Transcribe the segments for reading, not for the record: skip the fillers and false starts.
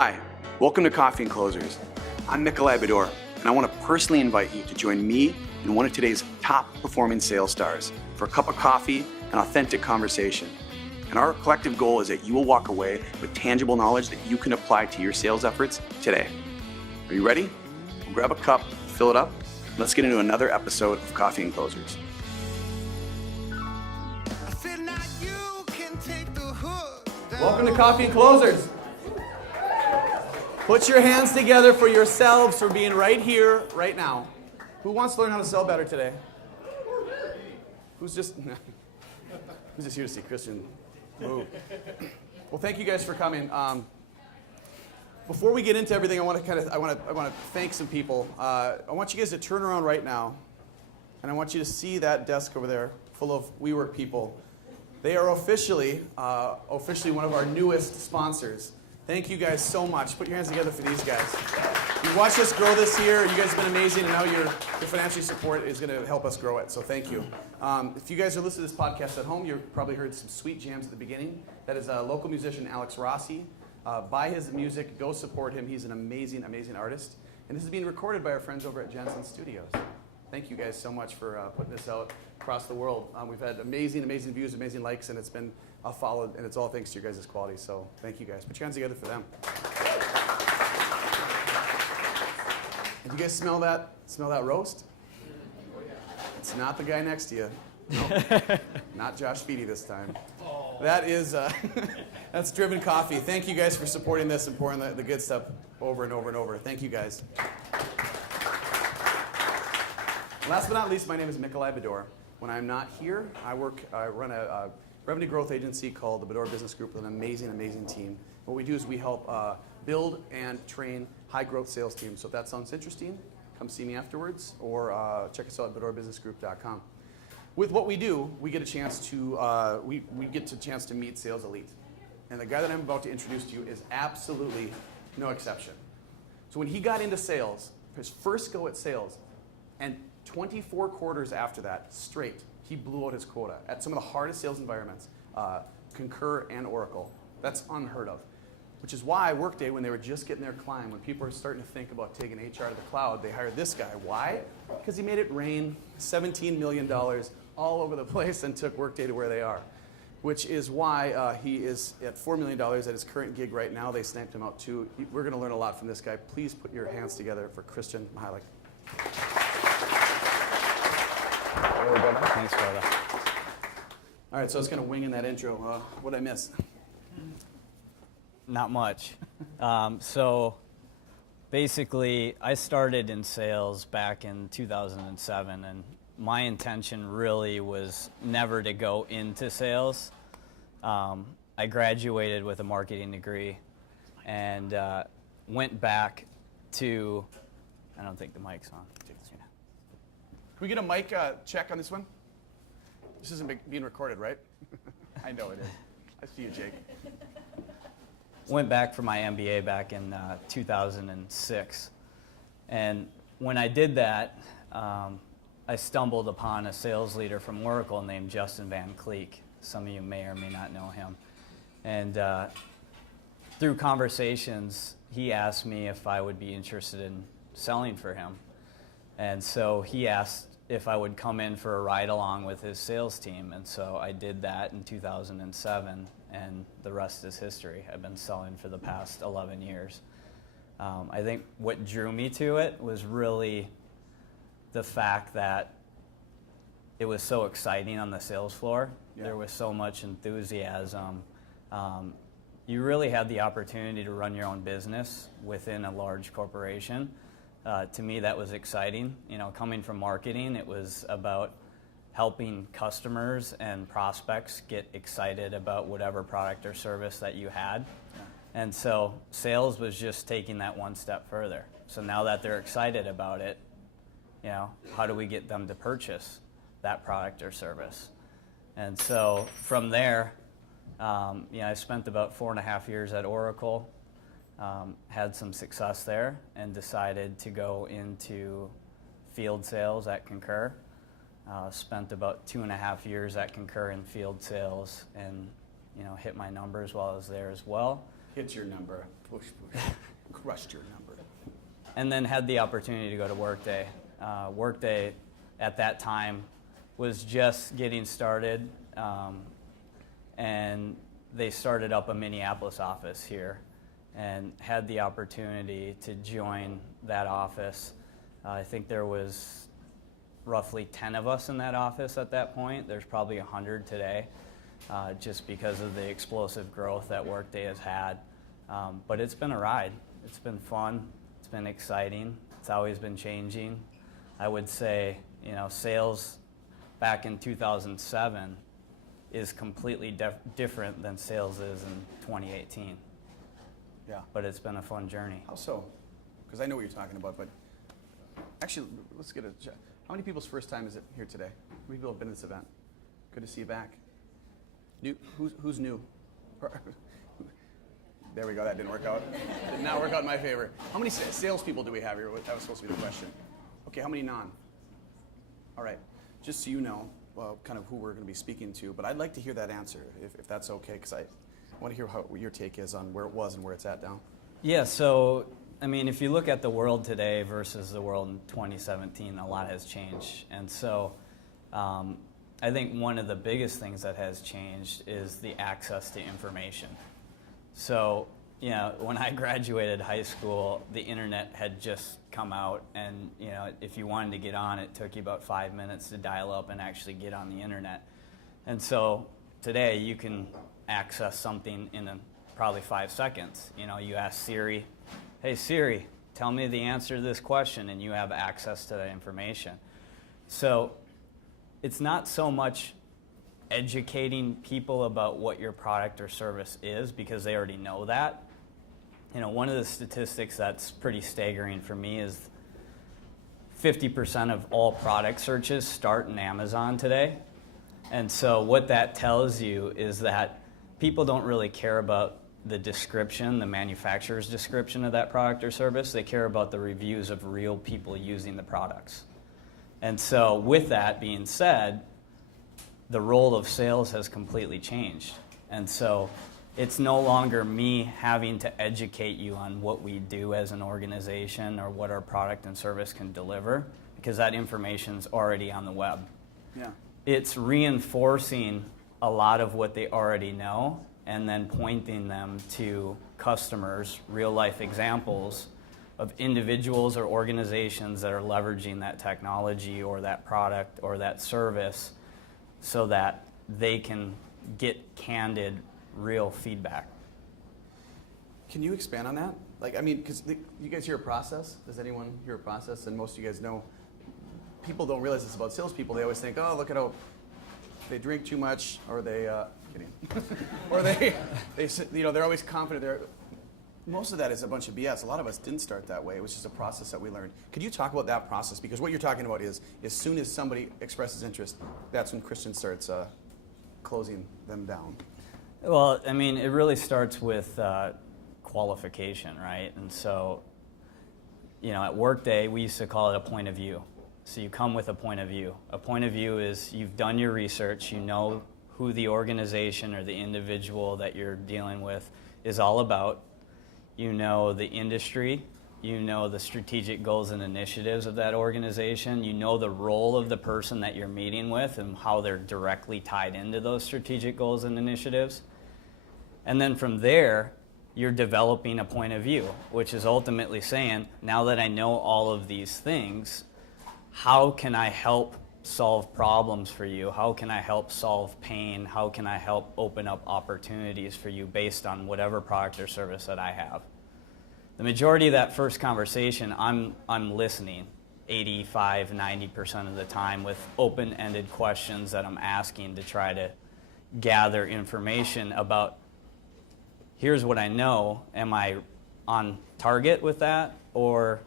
Hi, welcome to Coffee and Closers. I'm Mihelich, and I want to personally invite you to join me and one of today's top performing sales stars for a cup of coffee and authentic conversation. And our collective goal is that you will walk away with tangible knowledge that you can apply to your sales efforts today. Are you ready? We'll grab a cup, fill it up, and let's get into another episode of Coffee and Closers. Welcome to Coffee and Closers. Put your hands together for yourselves for being right here, right now. Who wants to learn how to sell better today? Who's just here to see Christian move? Well, thank you guys for coming. Before we get into everything, I want to thank some people. I want you guys to turn around right now, and I want you to see that desk over there full of WeWork people. They are officially one of our newest sponsors. Thank you guys so much. Put your hands together for these guys. You've watched us grow this year. You guys have been amazing, and now your financial support is going to help us grow it, so thank you. If you guys are listening to this podcast at home, you've probably heard some sweet jams at the beginning. That is local musician Alex Rossi. Buy his music. Go support him. He's an amazing, amazing artist. And this is being recorded by our friends over at Jensen Studios. Thank you guys so much for putting this out across the world. We've had amazing, amazing views, amazing likes, and it's been followed, and it's all thanks to your guys' quality. So thank you guys. Put your hands together for them. And you guys smell that roast? It's not the guy next to you. Nope. Not Josh Feedy this time. That is that's Driven Coffee. Thank you guys for supporting this and pouring the good stuff over and over and over. Thank you guys. Last but not least, my name is Mihelich. When I'm not here, I run a revenue growth agency called the Bedore Business Group with an amazing, amazing team. What we do is we help build and train high-growth sales teams. So if that sounds interesting, come see me afterwards, or check us out at bedorebusinessgroup.com. With what we do, we get a chance to chance to meet sales elite, and the guy that I'm about to introduce to you is absolutely no exception. So when he got into sales, his first go at sales, and 24 quarters after that, straight, he blew out his quota at some of the hardest sales environments, Concur and Oracle. That's unheard of. Which is why Workday, when they were just getting their climb, when people were starting to think about taking HR to the cloud, they hired this guy. Why? Because he made it rain $17 million all over the place and took Workday to where they are. Which is why he is at $4 million at his current gig right now. They snapped him out too. We're going to learn a lot from this guy. Please put your hands together for Christian Mihelich. Thanks, brother. All right, so I was kind of winging that intro. What did I miss? Not much. So basically, I started in sales back in 2007, and my intention really was never to go into sales. I graduated with a marketing degree and went back to, I don't think the mic's on. Can we get a mic check on this one? This isn't being recorded, right? I know it is. I see you, Jake. Went back for my MBA back in 2006. And when I did that, I stumbled upon a sales leader from Oracle named Justin Van Cleek. Some of you may or may not know him. And through conversations, he asked me if I would be interested in selling for him. And so he asked if I would come in for a ride along with his sales team. And so I did that in 2007, and the rest is history. I've been selling for the past 11 years. I think what drew me to it was really the fact that it was so exciting on the sales floor. Yeah. There was so much enthusiasm. You really had the opportunity to run your own business within a large corporation. To me, that was exciting. You know, coming from marketing, it was about helping customers and prospects get excited about whatever product or service that you had. Yeah. And so sales was just taking that one step further. So now that they're excited about it, you know, how do we get them to purchase that product or service? And so from there, I spent about 4.5 years at Oracle. Had some success there and decided to go into field sales at Concur. Spent about 2.5 years at Concur in field sales and hit my numbers while I was there as well. Hit your number. Push. Crushed your number. And then had the opportunity to go to Workday. Workday at that time was just getting started, and they started up a Minneapolis office here and had the opportunity to join that office. I think there was roughly 10 of us in that office at that point. There's probably 100 today, just because of the explosive growth that Workday has had. But it's been a ride. It's been fun. It's been exciting. It's always been changing. I would say, sales back in 2007 is completely different than sales is in 2018. Yeah. But it's been a fun journey. How so? Because I know what you're talking about, but actually, let's get a check. How many people's first time is it here today? How many people have been to this event? Good to see you back. New? Who's new? There we go. That didn't work out. Did not work out in my favor. How many salespeople do we have here? That was supposed to be the question. Okay, how many non? All right. Just so you know, well, kind of who we're going to be speaking to, but I'd like to hear that answer, if that's okay, because I want to hear what your take is on where it was and where it's at now. Yeah, so, if you look at the world today versus the world in 2017, a lot has changed. And so I think one of the biggest things that has changed is the access to information. So, when I graduated high school, the internet had just come out, and, if you wanted to get on, it took you about 5 minutes to dial up and actually get on the internet. And so today you can access something in probably 5 seconds. You ask Siri, hey Siri, tell me the answer to this question, and you have access to that information. So it's not so much educating people about what your product or service is, because they already know that. One of the statistics that's pretty staggering for me is 50% of all product searches start in Amazon today. And so what that tells you is that people don't really care about the description, the manufacturer's description of that product or service. They care about the reviews of real people using the products. And so with that being said, the role of sales has completely changed. And so it's no longer me having to educate you on what we do as an organization or what our product and service can deliver, because that information's already on the web. Yeah. It's reinforcing a lot of what they already know and then pointing them to customers, real life examples of individuals or organizations that are leveraging that technology or that product or that service, so that they can get candid, real feedback. Can you expand on that? Because you guys hear a process. Does anyone hear a process? And most of you guys know, people don't realize it's about salespeople. They always think, oh, look at how they drink too much, or they, kidding, or they're always confident. Most of that is a bunch of BS. A lot of us didn't start that way. It was just a process that we learned. Could you talk about that process? Because what you're talking about is, as soon as somebody expresses interest, that's when Christian starts closing them down. Well, it really starts with qualification, right? And so, at Workday, we used to call it a point of view. So you come with a point of view. A point of view is you've done your research, you know who the organization or the individual that you're dealing with is all about. You know the industry, you know the strategic goals and initiatives of that organization, you know the role of the person that you're meeting with and how they're directly tied into those strategic goals and initiatives. And then from there, you're developing a point of view, which is ultimately saying, now that I know all of these things, how can I help solve problems for you? How can I help solve pain? How can I help open up opportunities for you based on whatever product or service that I have? The majority of that first conversation, I'm listening 85, 90% of the time with open-ended questions that I'm asking to try to gather information about, here's what I know, am I on target with that, or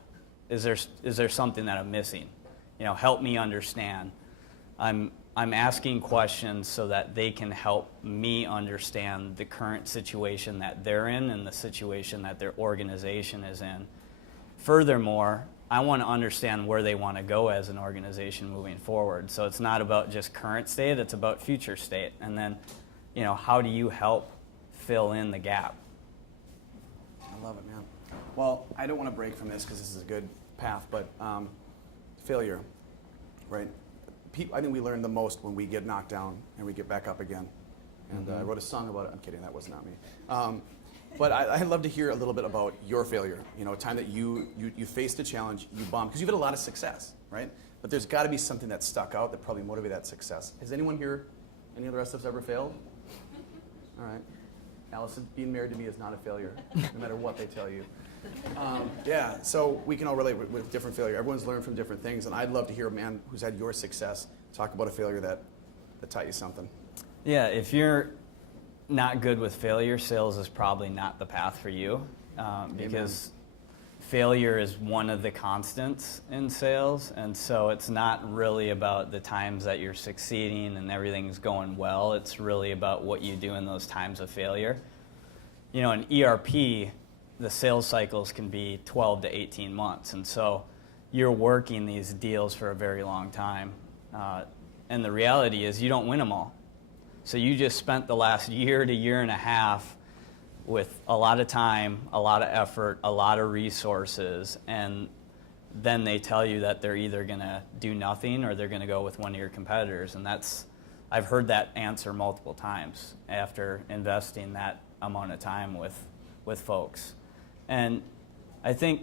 is there something that I'm missing? Help me understand. I'm asking questions so that they can help me understand the current situation that they're in and the situation that their organization is in. Furthermore, I want to understand where they want to go as an organization moving forward. So it's not about just current state, it's about future state. And then, how do you help fill in the gap? Well, I don't want to break from this because this is a good path, but failure, right? I think we learn the most when we get knocked down and we get back up again. And I wrote a song about it. I'm kidding, that was not me. But I'd love to hear a little bit about your failure. You know, a time that you faced a challenge, you bombed, because you've had a lot of success, right? But there's got to be something that stuck out that probably motivated that success. Has anyone here, any of the rest of us ever failed? All right. Allison, being married to me is not a failure, no matter what they tell you. Yeah, so we can all relate with different failure. Everyone's learned from different things, and I'd love to hear a man who's had your success talk about a failure that taught you something. Yeah, if you're not good with failure, sales is probably not the path for you, because failure is one of the constants in sales, and so it's not really about the times that you're succeeding and everything's going well. It's really about what you do in those times of failure. You know, in ERP, the sales cycles can be 12 to 18 months, and so you're working these deals for a very long time, and the reality is you don't win them all. So you just spent the last year to year and a half with a lot of time, a lot of effort, a lot of resources, and then they tell you that they're either going to do nothing or they're going to go with one of your competitors. And I've heard that answer multiple times after investing that amount of time with folks. And I think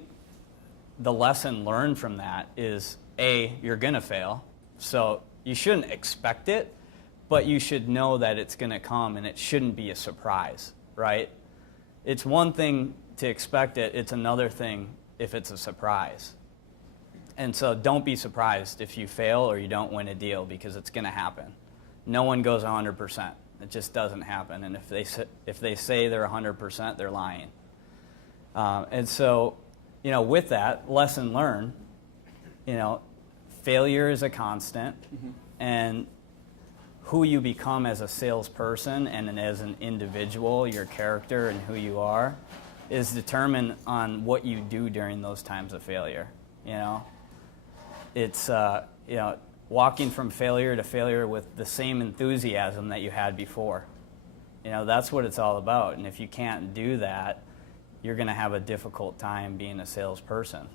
the lesson learned from that is, A, you're going to fail, so you shouldn't expect it, but you should know that it's going to come and it shouldn't be a surprise, right? It's one thing to expect it, it's another thing if it's a surprise. And so don't be surprised if you fail or you don't win a deal, because it's going to happen. No one goes 100%. It just doesn't happen. And if they say they're 100%, they're lying. And so, you know, with that, lesson learned, you know, failure is a constant, and who you become as a salesperson and as an individual, your character and who you are, is determined on what you do during those times of failure. You know, it's you know, walking from failure to failure with the same enthusiasm that you had before. You know, that's what it's all about. And if you can't do that, you're going to have a difficult time being a salesperson.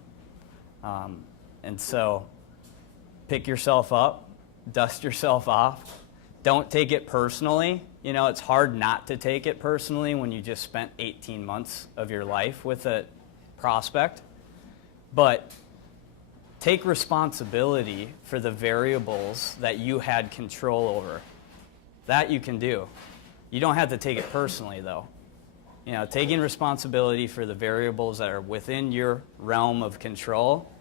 And so, pick yourself up, dust yourself off. Don't take it personally. You know, it's hard not to take it personally when you just spent 18 months of your life with a prospect. But take responsibility for the variables that you had control over. That you can do. You don't have to take it personally, though. You know, taking responsibility for the variables that are within your realm of control,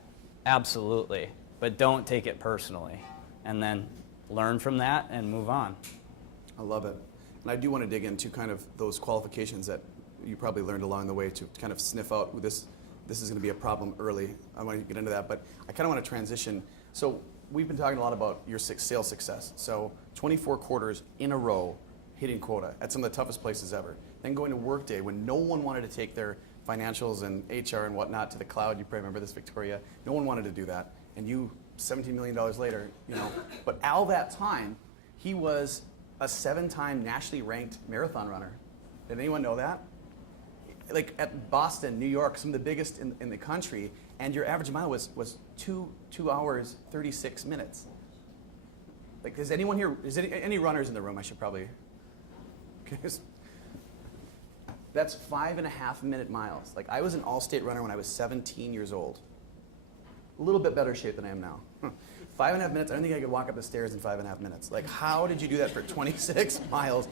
absolutely. But don't take it personally. And then learn from that and move on. I love it. And I do want to dig into kind of those qualifications that you probably learned along the way to kind of sniff out this is going to be a problem early. I want to get into that, but I kind of want to transition. So we've been talking a lot about your sales success. So 24 quarters in a row hitting quota at some of the toughest places ever. Then going to Workday when no one wanted to take their financials and HR and whatnot to the cloud. You probably remember this, Victoria. No one wanted to do that. And you, $17 million later, you know. But all that time, he was a 7-time nationally ranked marathon runner. Did anyone know that? Like at Boston, New York, some of the biggest in the country, and your average mile was 2 hours, 36 minutes. Like, is anyone here, any runners in the room? I should probably, that's 5.5 minute miles. Like, I was an all-state runner when I was 17 years old. A little bit better shape than I am now. 5.5 minutes, I don't think I could walk up the stairs in 5.5 minutes. Like, how did you do that for 26 miles?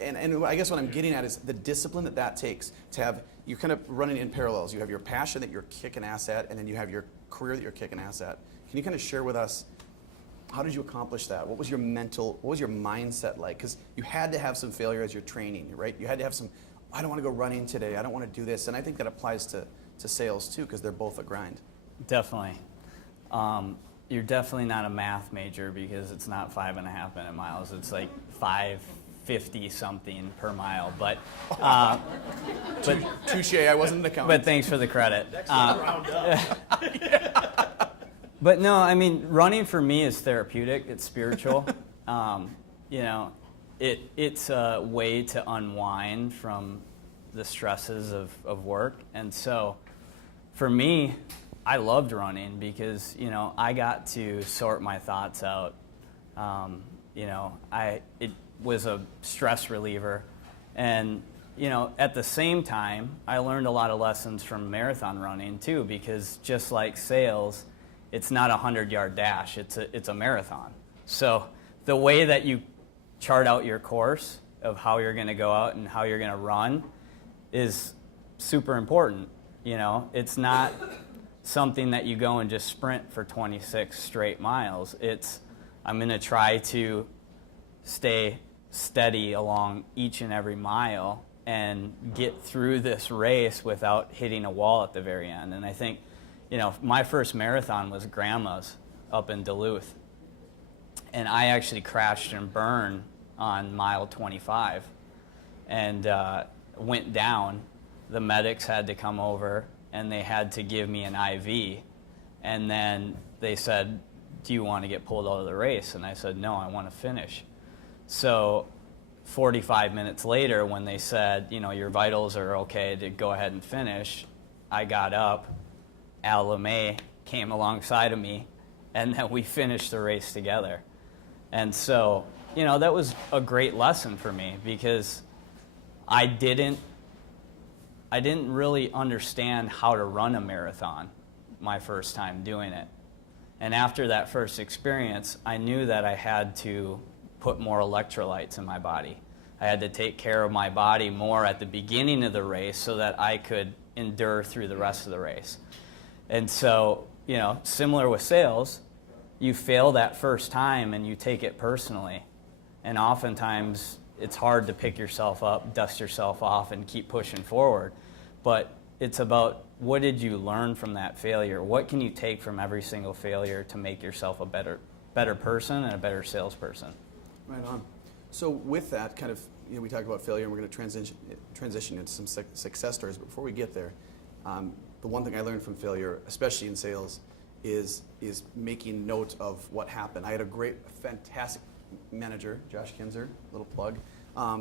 And I guess what I'm getting at is the discipline that takes to have, you're kind of running in parallels. You have your passion that you're kicking ass at, and then you have your career that you're kicking ass at. Can you kind of share with us, how did you accomplish that? What was your mindset like? Because you had to have some failure as you're training, right? You had to have some, I don't want to go running today, I don't want to do this. And I think that applies to sales too, because they're both a grind. Definitely. You're definitely not a math major, because it's not 5.5 minute miles. It's like 550 something per mile. But touche, I wasn't an accountant. But thanks for the credit. But no, I mean, running for me is therapeutic. It's spiritual. You know, it's a way to unwind from the stresses of work. And so for me, I loved running because, I got to sort my thoughts out. It was a stress reliever. And, at the same time, I learned a lot of lessons from marathon running too, because just like sales, it's not a 100-yard dash, it's a marathon. So the way that you chart out your course of how you're going to go out and how you're going to run is super important. It's not something that you go and just sprint for 26 straight miles. I'm going to try to stay steady along each and every mile and get through this race without hitting a wall at the very end. And I think, my first marathon was Grandma's up in Duluth. And I actually crashed and burned on mile 25 and went down. The medics had to come over and they had to give me an IV. And then they said, do you want to get pulled out of the race? And I said, no, I want to finish. So 45 minutes later, when they said, your vitals are okay to go ahead and finish, I got up, Al LeMay came alongside of me, and then we finished the race together. And so, that was a great lesson for me because I didn't really understand how to run a marathon my first time doing it. And after that first experience, I knew that I had to put more electrolytes in my body. I had to take care of my body more at the beginning of the race so that I could endure through the rest of the race. And so, similar with sales, you fail that first time and you take it personally. And oftentimes it's hard to pick yourself up, dust yourself off, and keep pushing forward. But it's about, what did you learn from that failure? What can you take from every single failure to make yourself a better person and a better salesperson? Right on. So with that kind of, we talk about failure and we're going to transition into some success stories. But before we get there, the one thing I learned from failure, especially in sales, is making note of what happened. I had a fantastic manager, Josh Kinzer, little plug,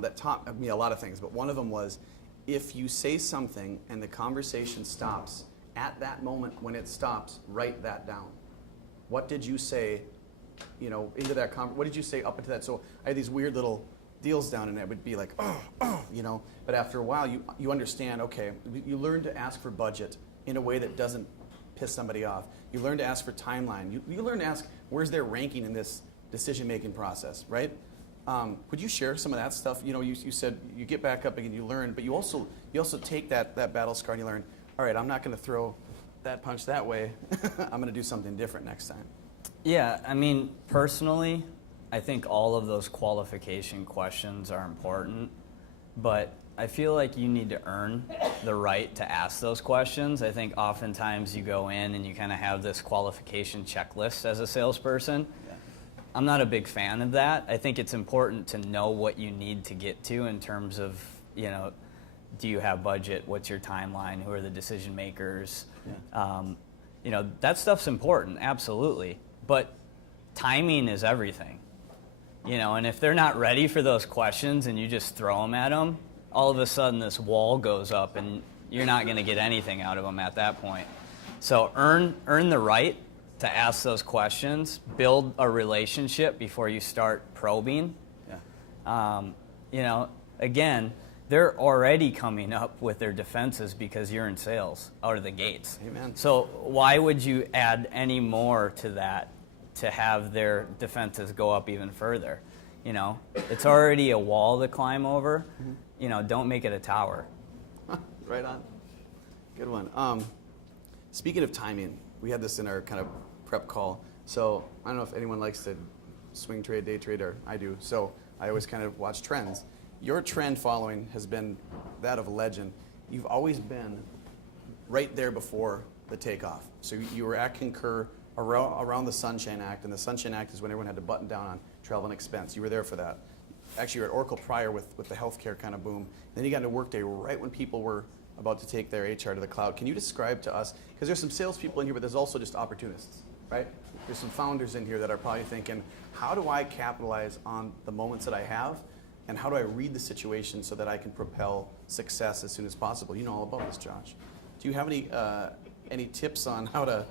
that taught me a lot of things. But one of them was, if you say something and the conversation stops, at that moment when it stops, write that down. What did you say, into that what did you say up into that? So I had these weird little deals down, and it would be like, but after a while you understand, okay, you learn to ask for budget in a way that doesn't piss somebody off. You learn to ask for timeline. You learn to ask, where's their ranking in this decision-making process, right? Would you share some of that stuff? You said you get back up again, you learn, but you also take that battle scar and you learn, all right, I'm not going to throw that punch that way. I'm going to do something different next time. Yeah, personally, I think all of those qualification questions are important, but I feel like you need to earn the right to ask those questions. I think oftentimes you go in and you kind of have this qualification checklist as a salesperson. Yeah. I'm not a big fan of that. I think it's important to know what you need to get to in terms of, do you have budget? What's your timeline? Who are the decision makers? Yeah. That stuff's important, absolutely. But timing is everything. And if they're not ready for those questions and you just throw them at them, all of a sudden this wall goes up and you're not going to get anything out of them at that point. So earn the right to ask those questions, build a relationship before you start probing. Yeah. Again, they're already coming up with their defenses because you're in sales out of the gates. Amen. So why would you add any more to that to have their defenses go up even further? It's already a wall to climb over. Mm-hmm. Don't make it a tower. Right on. Good one. Speaking of timing, we had this in our kind of prep call. So I don't know if anyone likes to swing trade, day trade, or I do. So I always kind of watch trends. Your trend following has been that of a legend. You've always been right there before the takeoff. So you were at Concur around the Sunshine Act, and the Sunshine Act is when everyone had to button down on travel and expense. You were there for that. Actually, you were at Oracle prior with the healthcare kind of boom. Then you got into Workday right when people were about to take their HR to the cloud. Can you describe to us, because there's some salespeople in here, but there's also just opportunists, right? There's some founders in here that are probably thinking, how do I capitalize on the moments that I have, and how do I read the situation so that I can propel success as soon as possible? You know all about this, Josh. Do you have any any tips on how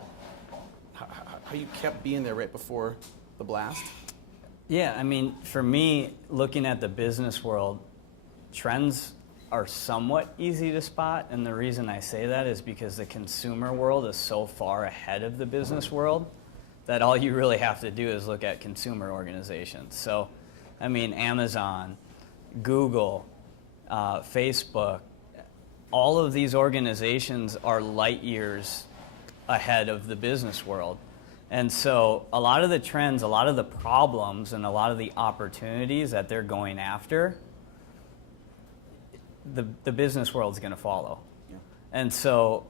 you kept being there right before the blast? Yeah, I mean, for me, looking at the business world, trends are somewhat easy to spot, and the reason I say that is because the consumer world is so far ahead of the business world that all you really have to do is look at consumer organizations. So, I mean, Amazon, Google, Facebook, all of these organizations are light years ahead of the business world. And so a lot of the trends, a lot of the problems, and a lot of the opportunities that they're going after, the business world's going to follow. Yeah. And so,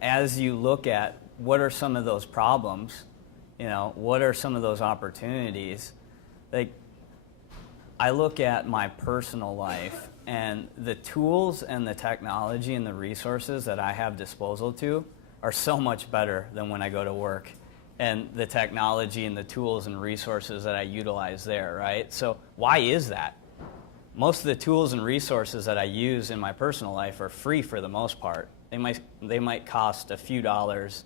as you look at what are some of those problems, what are some of those opportunities, like, I look at my personal life, and the tools and the technology and the resources that I have disposal to are so much better than when I go to work, and the technology and the tools and resources that I utilize there, right? So why is that? Most of the tools and resources that I use in my personal life are free for the most part. They might cost a few dollars,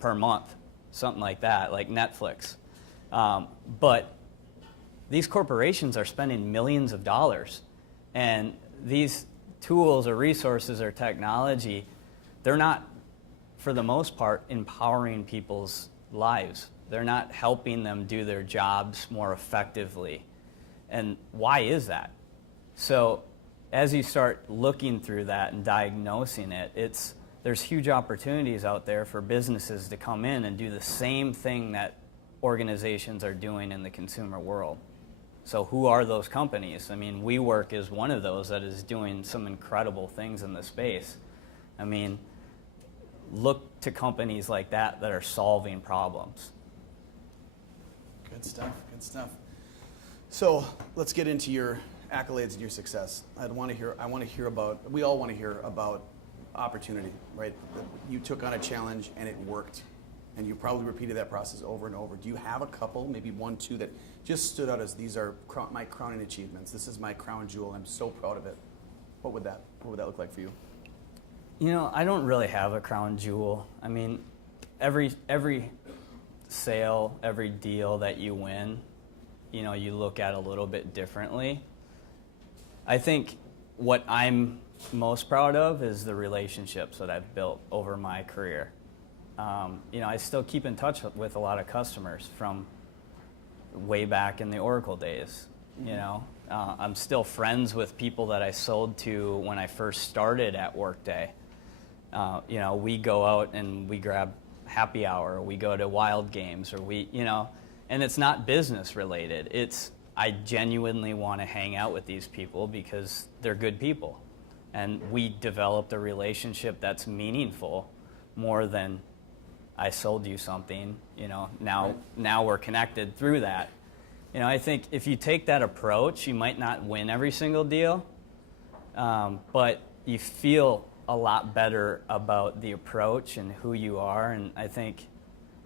per month, something like that, like Netflix. But these corporations are spending millions of dollars, and these tools or resources or technology, they're not, for the most part, empowering people's lives. They're not helping them do their jobs more effectively. And why is that? So as you start looking through that and diagnosing it, there's huge opportunities out there for businesses to come in and do the same thing that organizations are doing in the consumer world. So who are those companies? I mean, WeWork is one of those that is doing some incredible things in the space. I mean, look to companies like that are solving problems. Good stuff, good stuff. So let's get into your accolades and your success. We all want to hear about opportunity, right? You took on a challenge and it worked, and you probably repeated that process over and over. Do you have a couple, maybe one, two, that just stood out as these are my crowning achievements? This is my crown jewel. I'm so proud of it. What would that look like for you? I don't really have a crown jewel. I mean, every sale, every deal that you win, you look at a little bit differently. I think what I'm most proud of is the relationships that I've built over my career. I still keep in touch with a lot of customers from way back in the Oracle days. I'm still friends with people that I sold to when I first started at Workday. We go out and we grab happy hour, or we go to wild games, or and it's not business related. I genuinely want to hang out with these people because they're good people. And we developed a relationship that's meaningful more than I sold you something, now we're connected through that. I think if you take that approach, you might not win every single deal, but you feel a lot better about the approach and who you are. And I think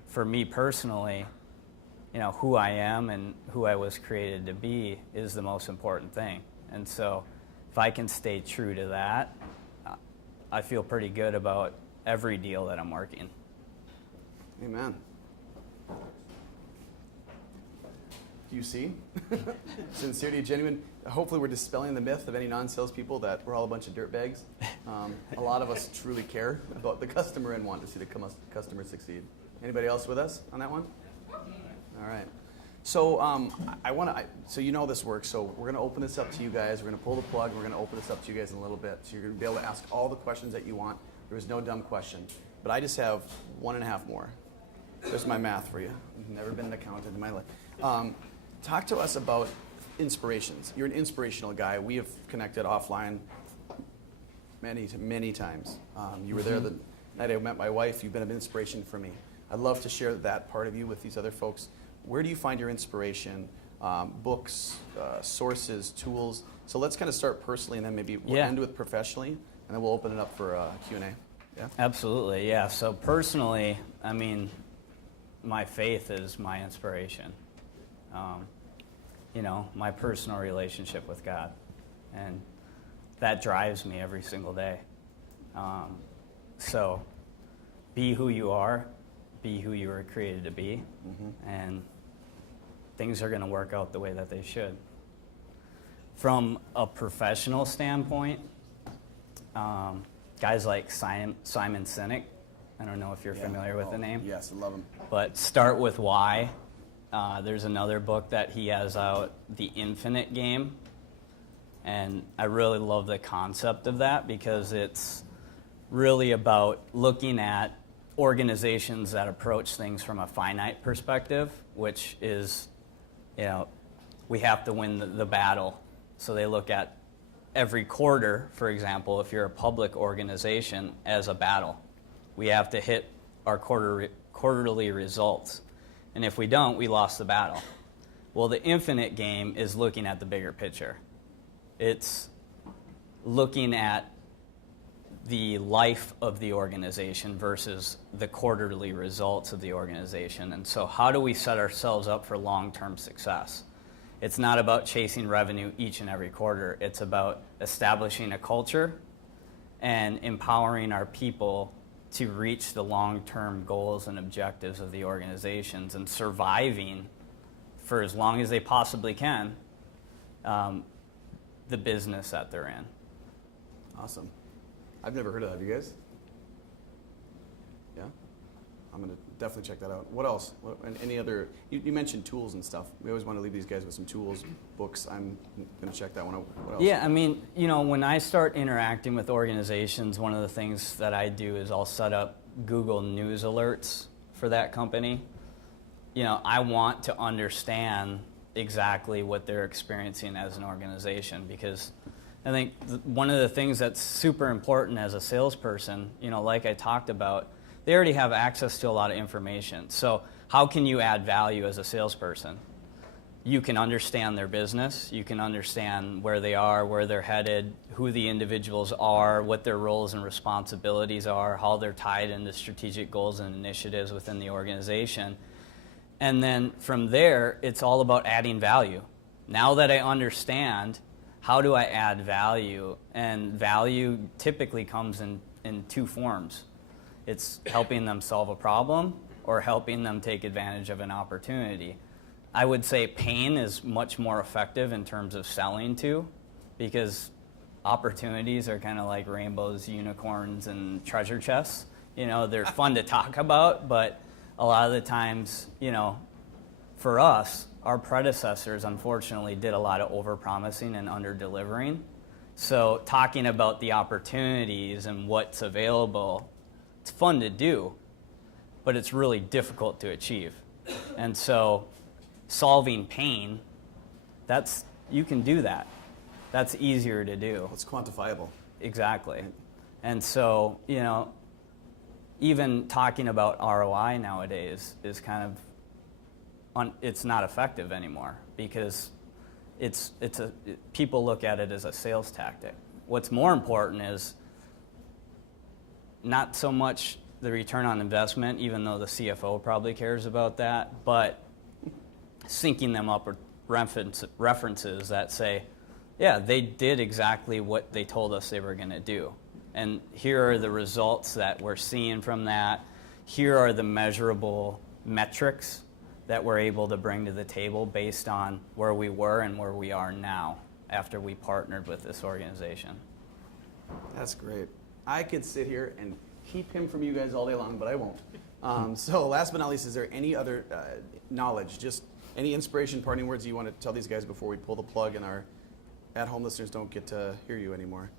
for me personally, who I am and who I was created to be is the most important thing. And so if I can stay true to that, I feel pretty good about every deal that I'm working. Amen. Do you see? Sincerity, genuine. Hopefully we're dispelling the myth of any non-salespeople that we're all a bunch of dirtbags. A lot of us truly care about the customer and want to see the customer succeed. Anybody else with us on that one? All right. So so this works. So we're going to open this up to you guys. We're going to pull the plug. We're going to open this up to you guys in a little bit. So you're going to be able to ask all the questions that you want. There is no dumb question. But I just have 1.5 more. There's my math for you. I've never been an accountant in my life. Talk to us about inspirations. You're an inspirational guy. We have connected offline many times. You were there the night I met my wife. You've been an inspiration for me. I'd love to share that part of you with these other folks. Where do you find your inspiration? Books, sources, tools. So let's kind of start personally, and then maybe we'll end with professionally, and then we'll open it up for Q&A. Yeah? Absolutely, yeah. So personally, I mean, my faith is my inspiration. My personal relationship with God. And that drives me every single day. So be who you are, be who you were created to be, and things are going to work out the way that they should. From a professional standpoint, guys like Simon Sinek, I don't know if you're familiar with the name. Yes, I love him. But Start With Why. There's another book that he has out, The Infinite Game. And I really love the concept of that because it's really about looking at organizations that approach things from a finite perspective, which is, we have to win the battle. So they look at every quarter, for example, if you're a public organization, as a battle. We have to hit our quarterly results. And if we don't, we lost the battle. Well, the infinite game is looking at the bigger picture. It's looking at the life of the organization versus the quarterly results of the organization. And so how do we set ourselves up for long-term success? It's not about chasing revenue each and every quarter. It's about establishing a culture and empowering our people to reach the long-term goals and objectives of the organizations and surviving for as long as they possibly can the business that they're in. Awesome. I've never heard of that. Have you guys? Yeah? I'm going to definitely check that out. What else? And any other? You mentioned tools and stuff. We always want to leave these guys with some tools, books. I'm going to check that one out. What else? Yeah, I mean, when I start interacting with organizations, one of the things that I do is I'll set up Google News alerts for that company. I want to understand exactly what they're experiencing as an organization, because I think one of the things that's super important as a salesperson, like I talked about, they already have access to a lot of information. So how can you add value as a salesperson? You can understand their business, you can understand where they are, where they're headed, who the individuals are, what their roles and responsibilities are, how they're tied into strategic goals and initiatives within the organization. And then from there, it's all about adding value. Now that I understand, how do I add value? And value typically comes in two forms. It's helping them solve a problem or helping them take advantage of an opportunity. I would say pain is much more effective in terms of selling to, because opportunities are kind of like rainbows, unicorns, and treasure chests. They're fun to talk about, but a lot of the times, for us, our predecessors unfortunately did a lot of over-promising and under-delivering. So talking about the opportunities and what's available, it's fun to do, but it's really difficult to achieve. And so solving pain, you can do that. That's easier to do. It's quantifiable. Exactly. And so, even talking about ROI nowadays is kind of, it's not effective anymore, because people look at it as a sales tactic. What's more important is not so much the return on investment, even though the CFO probably cares about that, but syncing them up with references that say, yeah, they did exactly what they told us they were going to do. And here are the results that we're seeing from that. Here are the measurable metrics that we're able to bring to the table based on where we were and where we are now after we partnered with this organization. That's great. I could sit here and keep him from you guys all day long, but I won't. So last but not least, is there any other knowledge, just any inspiration, parting words you want to tell these guys before we pull the plug and our at-home listeners don't get to hear you anymore?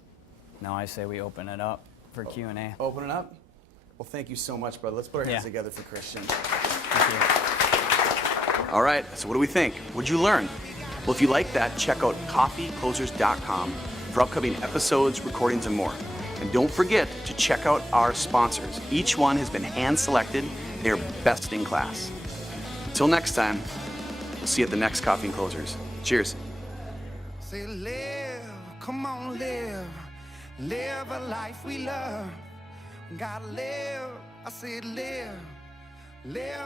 No, I say we open it up for Q&A. Open it up? Well, thank you so much, brother. Let's put our hands together for Christian. Thank you. All right, so what do we think? What'd you learn? Well, if you like that, check out coffeeclosers.com for upcoming episodes, recordings, and more. And don't forget to check out our sponsors. Each one has been hand-selected. They're best in class. Until next time, we'll see you at the next Coffee and Closers. Cheers. Say live, come on live a life we love. Gotta live, I said live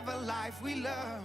a life we love.